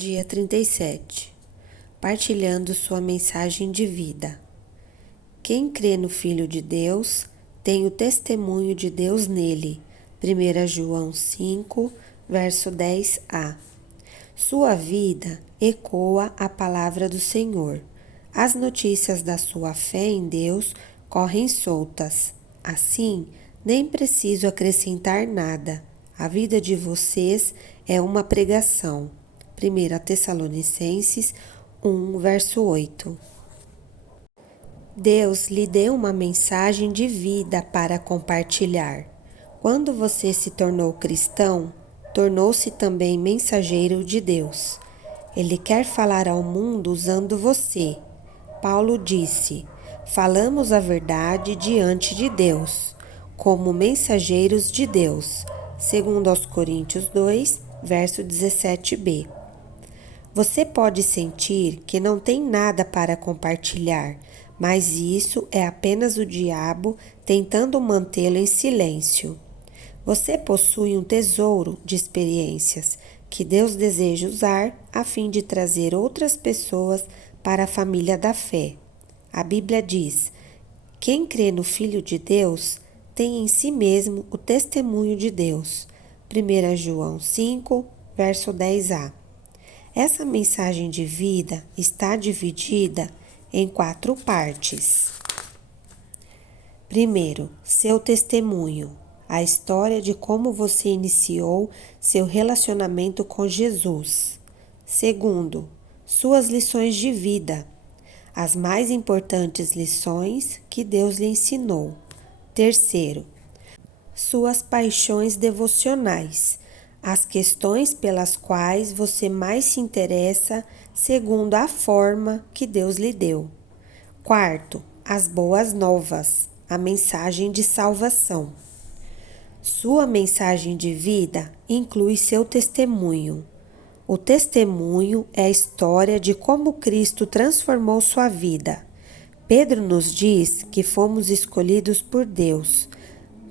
Dia 37. Partilhando sua mensagem de vida. Quem crê no Filho de Deus tem o testemunho de Deus nele. 1 João 5, verso 10a. Sua vida ecoa a palavra do Senhor. As notícias da sua fé em Deus correm soltas. Assim, nem preciso acrescentar nada. A vida de vocês é uma pregação. 1 Tessalonicenses 1, verso 8. Deus lhe deu uma mensagem de vida para compartilhar. Quando você se tornou cristão, tornou-se também mensageiro de Deus. Ele quer falar ao mundo usando você. Paulo disse: falamos a verdade diante de Deus, como mensageiros de Deus. Segundo aos Coríntios 2, verso 17b. Você pode sentir que não tem nada para compartilhar, mas isso é apenas o diabo tentando mantê-lo em silêncio. Você possui um tesouro de experiências que Deus deseja usar a fim de trazer outras pessoas para a família da fé. A Bíblia diz: quem crê no Filho de Deus tem em si mesmo o testemunho de Deus. 1 João 5, verso 10a. Essa mensagem de vida está dividida em 4 partes. Primeiro, seu testemunho, a história de como você iniciou seu relacionamento com Jesus. Segundo, suas lições de vida, as mais importantes lições que Deus lhe ensinou. Terceiro, suas paixões devocionais, as questões pelas quais você mais se interessa segundo a forma que Deus lhe deu. Quarto, as boas novas, a mensagem de salvação. Sua mensagem de vida inclui seu testemunho. O testemunho é a história de como Cristo transformou sua vida. Pedro nos diz que fomos escolhidos por Deus,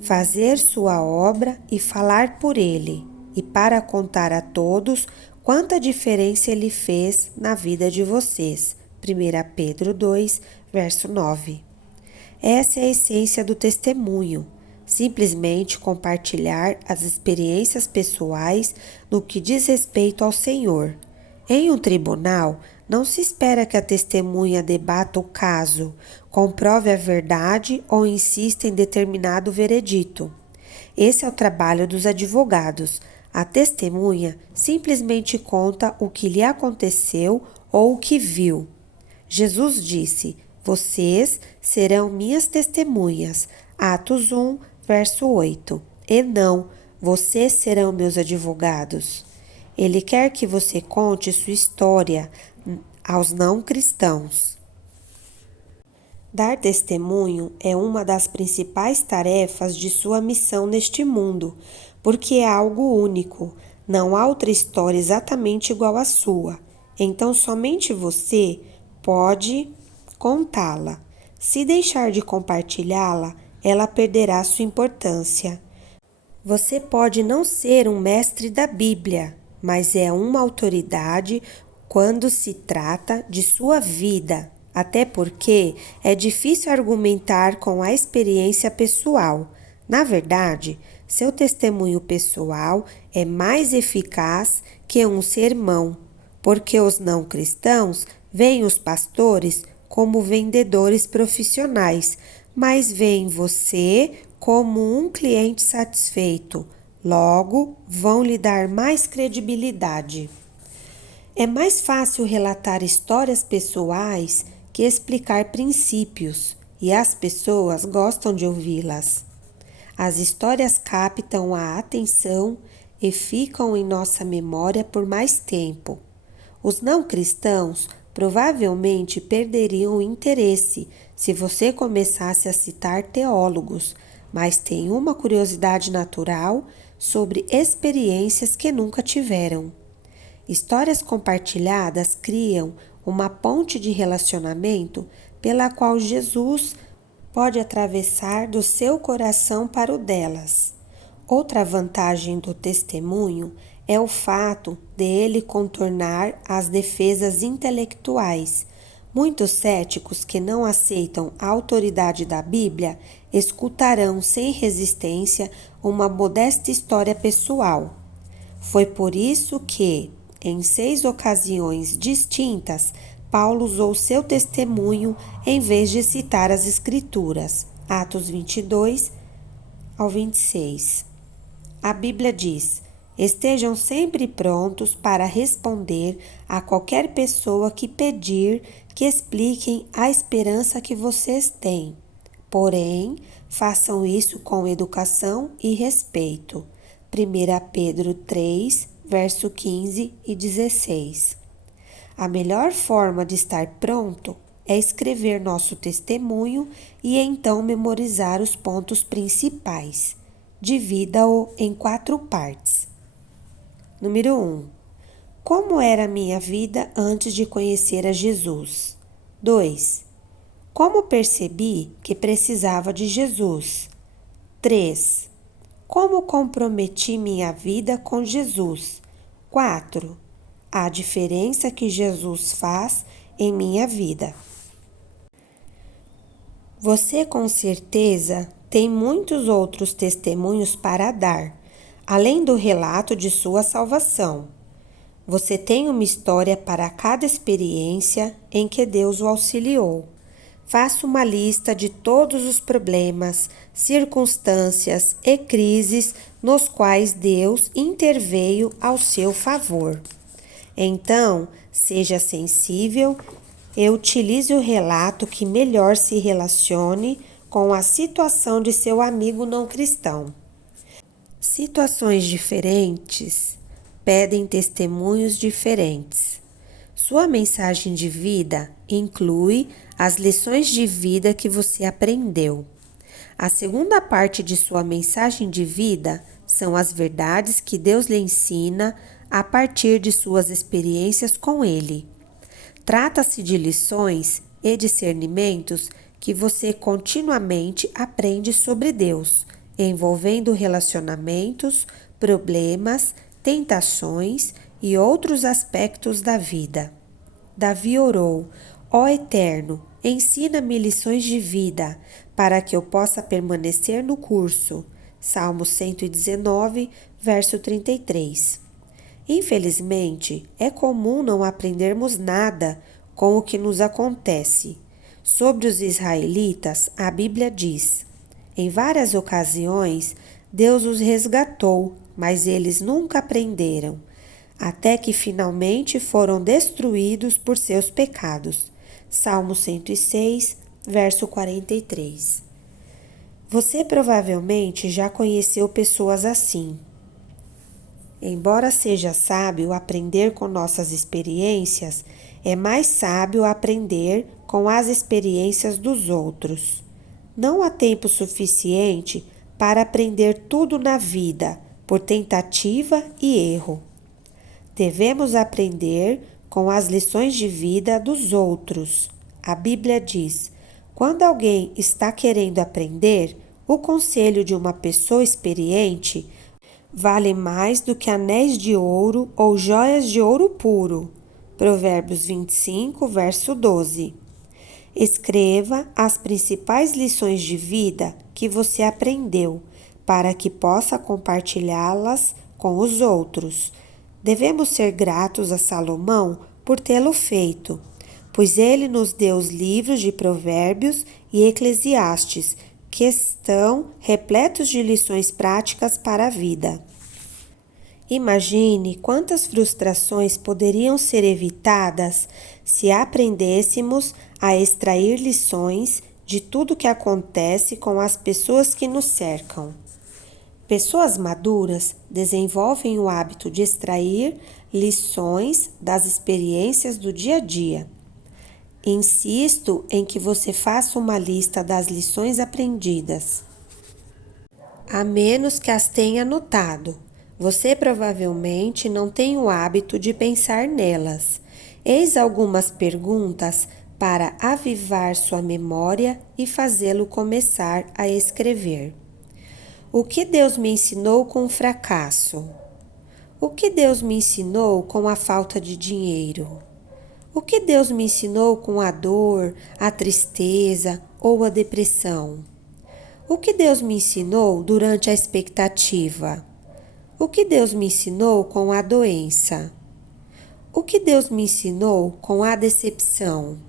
fazer sua obra e falar por Ele, e para contar a todos quanta diferença Ele fez na vida de vocês. 1 Pedro 2, verso 9. Essa é a essência do testemunho, simplesmente compartilhar as experiências pessoais no que diz respeito ao Senhor. Em um tribunal, não se espera que a testemunha debata o caso, comprove a verdade ou insista em determinado veredito. Esse é o trabalho dos advogados. A testemunha simplesmente conta o que lhe aconteceu ou o que viu. Jesus disse: vocês serão minhas testemunhas. Atos 1, verso 8. E não, vocês serão meus advogados. Ele quer que você conte sua história aos não cristãos. Dar testemunho é uma das principais tarefas de sua missão neste mundo, porque é algo único. Não há outra história exatamente igual à sua. Então somente você pode contá-la. Se deixar de compartilhá-la, ela perderá sua importância. Você pode não ser um mestre da Bíblia, mas é uma autoridade quando se trata de sua vida, até porque é difícil argumentar com a experiência pessoal. Na verdade, seu testemunho pessoal é mais eficaz que um sermão, porque os não cristãos veem os pastores como vendedores profissionais, mas veem você como um cliente satisfeito. Logo, vão lhe dar mais credibilidade. É mais fácil relatar histórias pessoais que explicar princípios, e as pessoas gostam de ouvi-las. As histórias captam a atenção e ficam em nossa memória por mais tempo. Os não cristãos provavelmente perderiam o interesse se você começasse a citar teólogos, mas têm uma curiosidade natural sobre experiências que nunca tiveram. Histórias compartilhadas criam uma ponte de relacionamento pela qual Jesus pode atravessar do seu coração para o delas. Outra vantagem do testemunho é o fato de ele contornar as defesas intelectuais. Muitos céticos que não aceitam a autoridade da Bíblia escutarão sem resistência uma modesta história pessoal. Foi por isso que, em 6 ocasiões distintas, Paulo usou seu testemunho em vez de citar as Escrituras. Atos 22 ao 26. A Bíblia diz: estejam sempre prontos para responder a qualquer pessoa que pedir que expliquem a esperança que vocês têm. Porém, façam isso com educação e respeito. 1 Pedro 3, verso 15 e 16. A melhor forma de estar pronto é escrever nosso testemunho e então memorizar os pontos principais. Divida-o em 4 partes. Número 1. Como era a minha vida antes de conhecer a Jesus? 2. Como percebi que precisava de Jesus? 3. Como comprometi minha vida com Jesus? 4. A diferença que Jesus faz em minha vida. Você com certeza tem muitos outros testemunhos para dar, além do relato de sua salvação. Você tem uma história para cada experiência em que Deus o auxiliou. Faça uma lista de todos os problemas, circunstâncias e crises nos quais Deus interveio ao seu favor. Então, seja sensível e utilize o relato que melhor se relacione com a situação de seu amigo não cristão. Situações diferentes pedem testemunhos diferentes. Sua mensagem de vida inclui as lições de vida que você aprendeu. A segunda parte de sua mensagem de vida são as verdades que Deus lhe ensina a partir de suas experiências com Ele. Trata-se de lições e discernimentos que você continuamente aprende sobre Deus, envolvendo relacionamentos, problemas, tentações e outros aspectos da vida. Davi orou: ó Eterno, ensina-me lições de vida, para que eu possa permanecer no curso. Salmo 119, verso 33. Infelizmente, é comum não aprendermos nada com o que nos acontece. Sobre os israelitas, a Bíblia diz: em várias ocasiões, Deus os resgatou, mas eles nunca aprenderam, até que finalmente foram destruídos por seus pecados. Salmo 106, verso 43. Você provavelmente já conheceu pessoas assim. Embora seja sábio aprender com nossas experiências, é mais sábio aprender com as experiências dos outros. Não há tempo suficiente para aprender tudo na vida, por tentativa e erro. Devemos aprender com as lições de vida dos outros. A Bíblia diz: quando alguém está querendo aprender, o conselho de uma pessoa experiente vale mais do que anéis de ouro ou joias de ouro puro. Provérbios 25, verso 12. Escreva as principais lições de vida que você aprendeu, para que possa compartilhá-las com os outros. Devemos ser gratos a Salomão por tê-lo feito, pois ele nos deu os livros de Provérbios e Eclesiastes, que estão repletos de lições práticas para a vida. Imagine quantas frustrações poderiam ser evitadas se aprendêssemos a extrair lições de tudo que acontece com as pessoas que nos cercam. Pessoas maduras desenvolvem o hábito de extrair lições das experiências do dia a dia. Insisto em que você faça uma lista das lições aprendidas. A menos que as tenha anotado, você provavelmente não tem o hábito de pensar nelas. Eis algumas perguntas para avivar sua memória e fazê-lo começar a escrever. O que Deus me ensinou com fracasso? O que Deus me ensinou com a falta de dinheiro? O que Deus me ensinou com a dor, a tristeza ou a depressão? O que Deus me ensinou durante a expectativa? O que Deus me ensinou com a doença? O que Deus me ensinou com a decepção?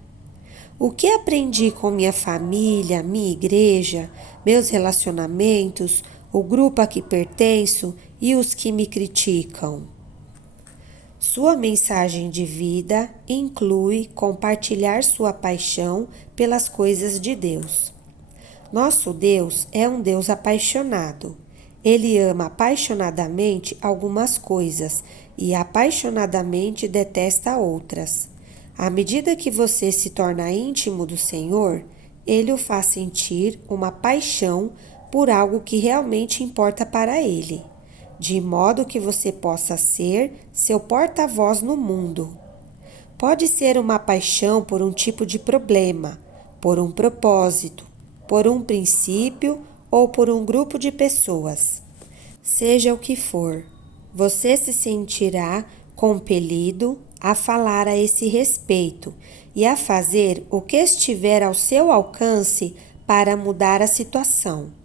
O que aprendi com minha família, minha igreja, meus relacionamentos, o grupo a que pertenço e os que me criticam? Sua mensagem de vida inclui compartilhar sua paixão pelas coisas de Deus. Nosso Deus é um Deus apaixonado. Ele ama apaixonadamente algumas coisas e apaixonadamente detesta outras. À medida que você se torna íntimo do Senhor, Ele o faz sentir uma paixão por algo que realmente importa para Ele, de modo que você possa ser seu porta-voz no mundo. Pode ser uma paixão por um tipo de problema, por um propósito, por um princípio ou por um grupo de pessoas. Seja o que for, você se sentirá compelido a falar a esse respeito e a fazer o que estiver ao seu alcance para mudar a situação.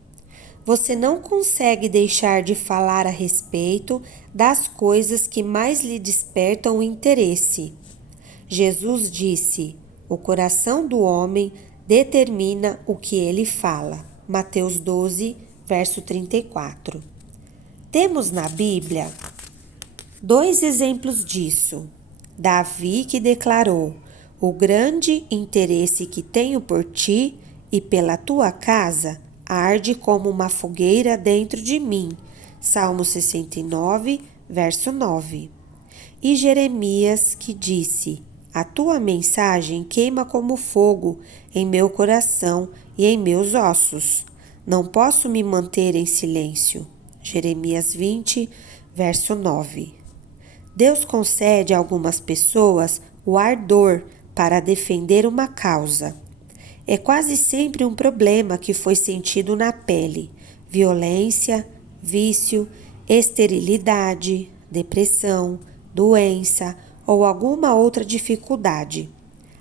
Você não consegue deixar de falar a respeito das coisas que mais lhe despertam o interesse. Jesus disse: "O coração do homem determina o que ele fala." Mateus 12, verso 34. Temos na Bíblia 2 exemplos disso. Davi, que declarou: "O grande interesse que tenho por ti e pela tua casa arde como uma fogueira dentro de mim." Salmo 69, verso 9. E Jeremias, que disse: "A tua mensagem queima como fogo em meu coração e em meus ossos. Não posso me manter em silêncio." Jeremias 20, verso 9. Deus concede a algumas pessoas o ardor para defender uma causa. É quase sempre um problema que foi sentido na pele: violência, vício, esterilidade, depressão, doença ou alguma outra dificuldade.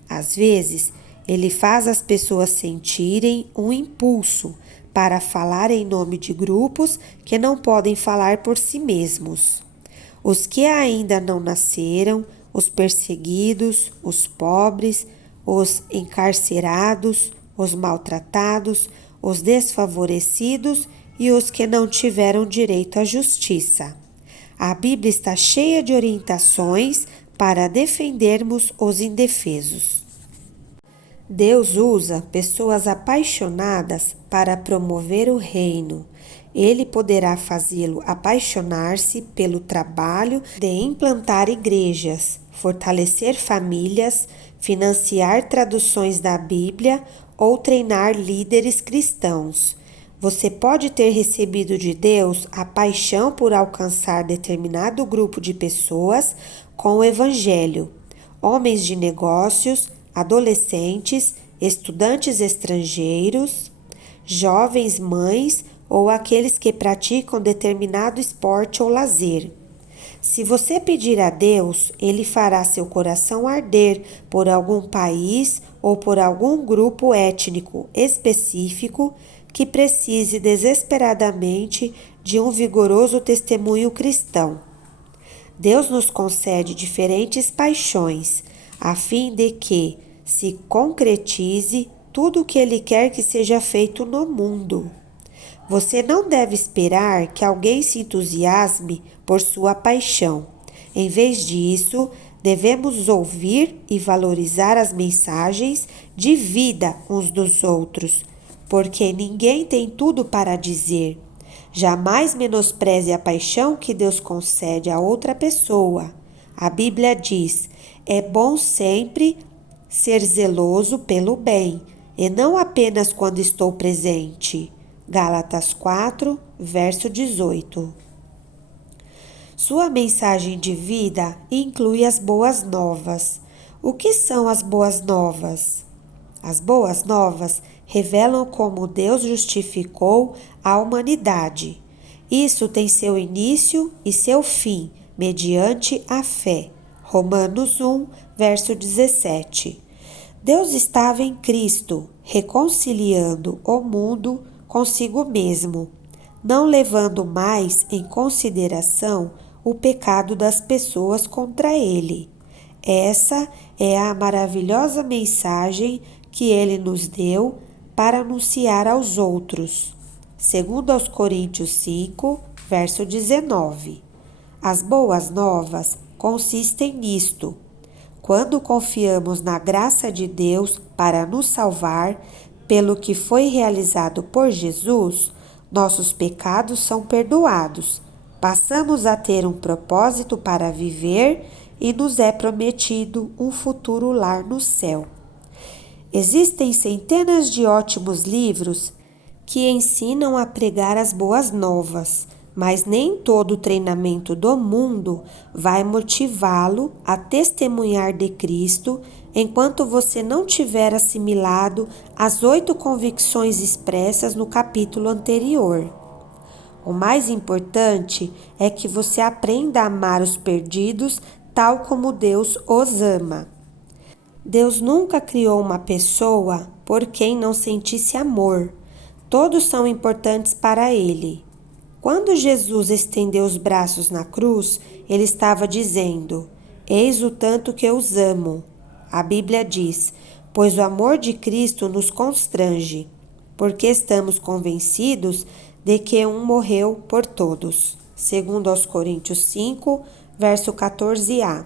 Às vezes, ele faz as pessoas sentirem um impulso para falar em nome de grupos que não podem falar por si mesmos. Os que ainda não nasceram, os perseguidos, os pobres, os encarcerados, os maltratados, os desfavorecidos e os que não tiveram direito à justiça. A Bíblia está cheia de orientações para defendermos os indefesos. Deus usa pessoas apaixonadas para promover o reino. Ele poderá fazê-lo apaixonar-se pelo trabalho de implantar igrejas, fortalecer famílias, financiar traduções da Bíblia ou treinar líderes cristãos. Você pode ter recebido de Deus a paixão por alcançar determinado grupo de pessoas com o Evangelho: homens de negócios, adolescentes, estudantes estrangeiros, jovens mães ou aqueles que praticam determinado esporte ou lazer. Se você pedir a Deus, Ele fará seu coração arder por algum país ou por algum grupo étnico específico que precise desesperadamente de um vigoroso testemunho cristão. Deus nos concede diferentes paixões, a fim de que se concretize tudo o que Ele quer que seja feito no mundo. Você não deve esperar que alguém se entusiasme por sua paixão. Em vez disso, devemos ouvir e valorizar as mensagens de vida uns dos outros, porque ninguém tem tudo para dizer. Jamais menospreze a paixão que Deus concede a outra pessoa. A Bíblia diz: "É bom sempre ser zeloso pelo bem, e não apenas quando estou presente." Gálatas 4, verso 18. Sua mensagem de vida inclui as boas novas. O que são as boas novas? As boas novas revelam como Deus justificou a humanidade. Isso tem seu início e seu fim, mediante a fé. Romanos 1, verso 17. Deus estava em Cristo, reconciliando o mundo consigo mesmo, não levando mais em consideração o pecado das pessoas contra ele. Essa é a maravilhosa mensagem que ele nos deu para anunciar aos outros. Segundo aos Coríntios 5, verso 19. As boas novas consistem nisto. Quando confiamos na graça de Deus para nos salvar, pelo que foi realizado por Jesus, nossos pecados são perdoados, passamos a ter um propósito para viver e nos é prometido um futuro lar no céu. Existem centenas de ótimos livros que ensinam a pregar as boas novas, mas nem todo o treinamento do mundo vai motivá-lo a testemunhar de Cristo enquanto você não tiver assimilado as 8 convicções expressas no capítulo anterior. O mais importante é que você aprenda a amar os perdidos tal como Deus os ama. Deus nunca criou uma pessoa por quem não sentisse amor. Todos são importantes para Ele. Quando Jesus estendeu os braços na cruz, Ele estava dizendo: Eis o tanto que eu os amo. A Bíblia diz: Pois o amor de Cristo nos constrange, porque estamos convencidos de que um morreu por todos. Segundo aos Coríntios 5, verso 14a.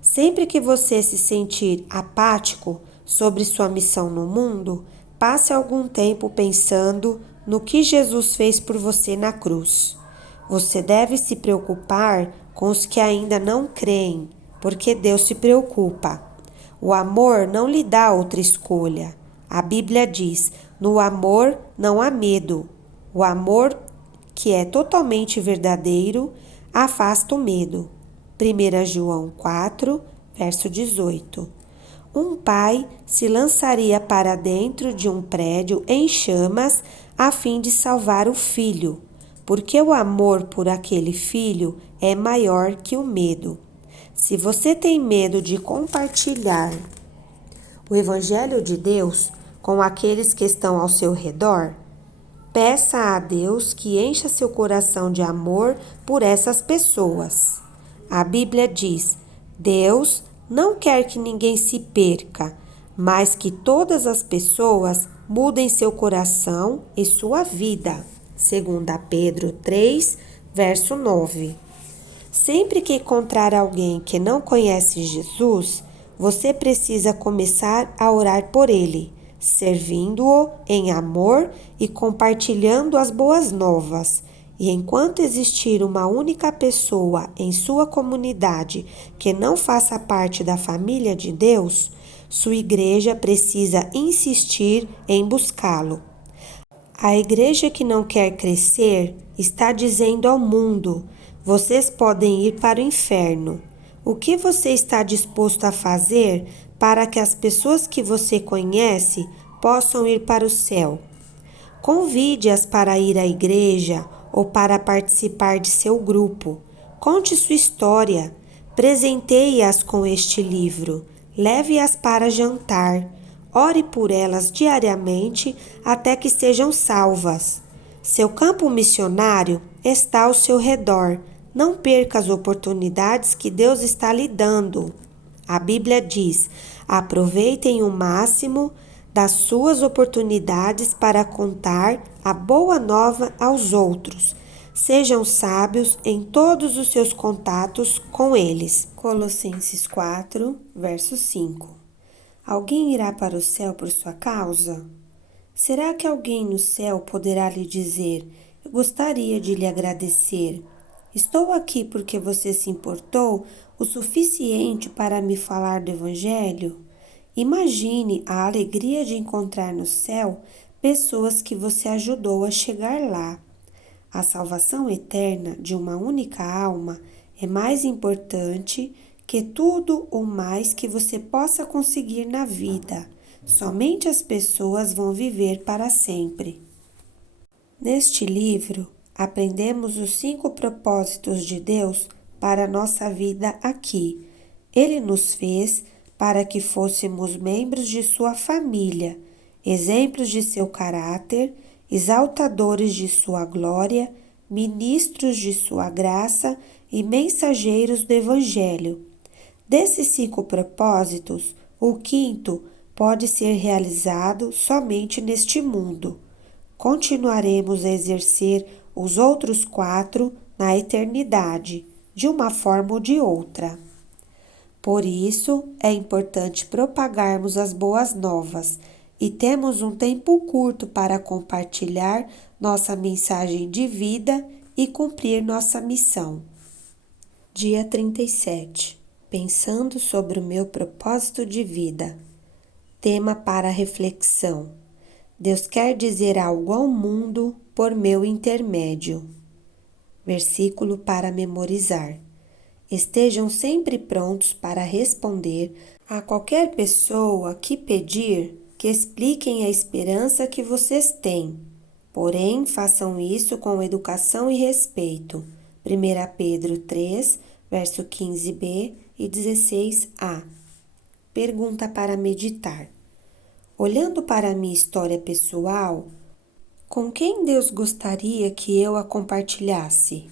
Sempre que você se sentir apático sobre sua missão no mundo, passe algum tempo pensando no que Jesus fez por você na cruz. Você deve se preocupar com os que ainda não creem, porque Deus se preocupa. O amor não lhe dá outra escolha. A Bíblia diz: no amor não há medo. O amor, que é totalmente verdadeiro, afasta o medo. 1 João 4, verso 18. Um pai se lançaria para dentro de um prédio em chamas a fim de salvar o filho, porque o amor por aquele filho é maior que o medo. Se você tem medo de compartilhar o Evangelho de Deus com aqueles que estão ao seu redor, peça a Deus que encha seu coração de amor por essas pessoas. A Bíblia diz: Deus não quer que ninguém se perca, mas que todas as pessoas mudem seu coração e sua vida. Segundo Pedro 3, verso 9. Sempre que encontrar alguém que não conhece Jesus, você precisa começar a orar por ele, servindo-o em amor e compartilhando as boas novas. E enquanto existir uma única pessoa em sua comunidade que não faça parte da família de Deus, sua igreja precisa insistir em buscá-lo. A igreja que não quer crescer está dizendo ao mundo: vocês podem ir para o inferno. O que você está disposto a fazer para que as pessoas que você conhece possam ir para o céu? Convide-as para ir à igreja ou para participar de seu grupo. Conte sua história. Presenteie-as com este livro. Leve-as para jantar. Ore por elas diariamente até que sejam salvas. Seu campo missionário está ao seu redor. Não perca as oportunidades que Deus está lhe dando. A Bíblia diz: aproveitem o máximo das suas oportunidades para contar a boa nova aos outros. Sejam sábios em todos os seus contatos com eles. Colossenses 4, verso 5. Alguém irá para o céu por sua causa? Será que alguém no céu poderá lhe dizer: eu gostaria de lhe agradecer. Estou aqui porque você se importou o suficiente para me falar do Evangelho? Imagine a alegria de encontrar no céu pessoas que você ajudou a chegar lá. A salvação eterna de uma única alma é mais importante que tudo o mais que você possa conseguir na vida. Somente as pessoas vão viver para sempre. Neste livro, aprendemos os 5 propósitos de Deus para a nossa vida aqui. Ele nos fez para que fôssemos membros de sua família, exemplos de seu caráter, exaltadores de sua glória, ministros de sua graça e mensageiros do Evangelho. Desses 5 propósitos, o quinto pode ser realizado somente neste mundo. Continuaremos a exercer os outros 4 na eternidade, de uma forma ou de outra. Por isso, é importante propagarmos as boas novas e temos um tempo curto para compartilhar nossa mensagem de vida e cumprir nossa missão. Dia 37. Pensando sobre o meu propósito de vida. Tema para reflexão. Deus quer dizer algo ao mundo por meu intermédio. Versículo para memorizar. Estejam sempre prontos para responder a qualquer pessoa que pedir que expliquem a esperança que vocês têm. Porém, façam isso com educação e respeito. 1 Pedro 3, verso 15b e 16a. Pergunta para meditar. Olhando para a minha história pessoal, com quem Deus gostaria que eu a compartilhasse?